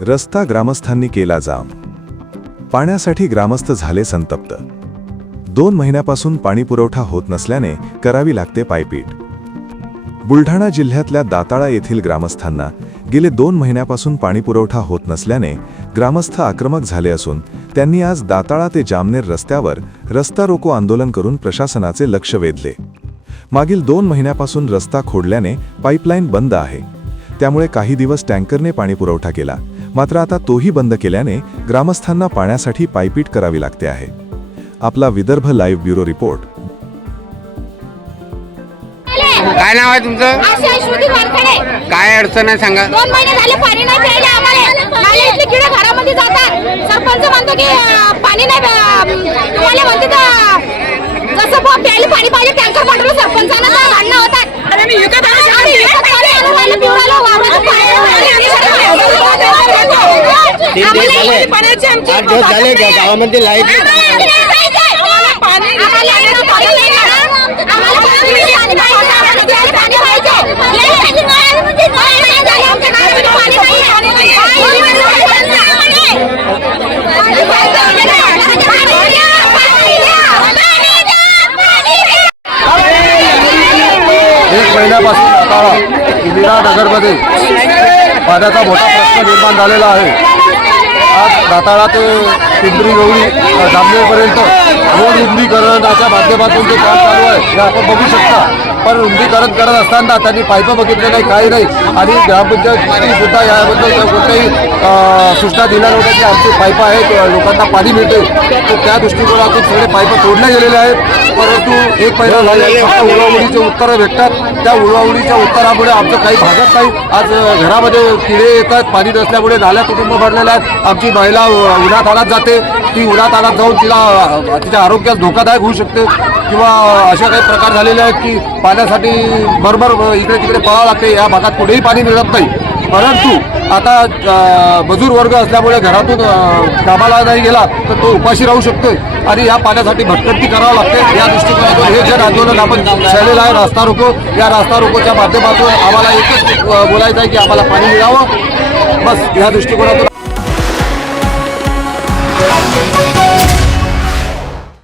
रस्ता ग्रामस्थांनी केला जाम। पाण्यासाठी ग्रामस्थ झाले संतप्त। 2 महिन्यापासून पाणीपुरवठा होत नसल्याने करावी लागते पायपीट। बुलढाणा जिल्ह्यातल्या दाताळा येथील ग्रामस्थांना गेले 2 महिन्यापासून पाणीपुरवठा होत नसल्याने ग्रामस्थ आक्रमक झाले असून त्यांनी आज दाताळा ते जामनेर रस्त्यावर रस्ता रोको आंदोलन करून प्रशासनाचे लक्ष वेधले। मागील 2 महिन्यापासून रस्ता खोडल्याने पाईपलाईन बंद आहे, त्यामुळे काही दिवस टँकरने पाणीपुरवठा केला, मात्र आता तोही बंद केल्याने ग्रामस्थांना पाण्यासाठी पायपीट करावी लागते आहे। आपला विदर्भ लाईव्ह ब्युरो रिपोर्ट। काय नाव आहे तुमचं? काय अडचण आहे सांगा। 2 महिने झाले पाणी नाही प्यायला आम्हाला। नाले इथले किडे घरामध्ये जातात। सरपंच म्हणतो की पाणी नाही, तुम्हाला म्हणते तर जसं प्यायला पाणी पाहिजे टँकर पाठवलं सरपंचानं तर भांडणं होतात। आम्ही विकत आम्हाला पिवळाला वावरात झाले गावामध्ये लाईट महिन्यापासून दाताळा इंदिरा नगरमध्ये पाण्याचा मोठा प्रश्न निर्माण झालेला आहे। आज दाताळा ते पिंपरी गौरी जामनेरपर्यंत रोड रुंदीकरणाच्या माध्यमातून जे काम चालू आहे हे आपण बघू शकता, पण रुंदीकरण करत असताना त्यांनी पाईप बघितले नाही, काही नाही, आणि ग्रामपंचायत सुद्धा याबद्दल कोणत्याही सूचना दिल्या नव्हत्या की आमचे पाईप आहेत, लोकांना पाणी मिळते, तर त्या दृष्टिकोनातून सगळे पाईप तोडले गेलेले आहेत। परंतु 1 महिना झाले फक्त उडवाउडीचे उत्तरं भेटतात। त्या उडवाउडीच्या उत्तरामुळे आमचं काही भागत नाही। आज घरामध्ये किडे येतात, पाणी नसल्यामुळे नाल्या कुटुंब भरलेल्या आहेत। आमची महिला उन्हातान्हात जाते, ती उन्हातान्हात जाऊन तिच्या आरोग्यास धोकादायक होऊ शकते, किंवा अशा काही प्रकार झालेले आहेत की पाण्यासाठी बरोबर इकडे तिकडे पळावं लागते। या भागात कुठेही पाणी मिळत नाही। परंतु आता मजूर वर्ग असल्यामुळे घरातून कामाला नाही गेला तर तो उपाशी राहू शकतो, आणि या पाण्यासाठी भटकंती करावं लागते। या दृष्टिकोनातून हे जन आंदोलन आपण छेडलेलं आहे, रास्ता रोको। या रास्ता रोकोच्या माध्यमातून आम्हाला एकच बोलायचं आहे की आम्हाला पाणी मिळावं, बस या दृष्टिकोनातून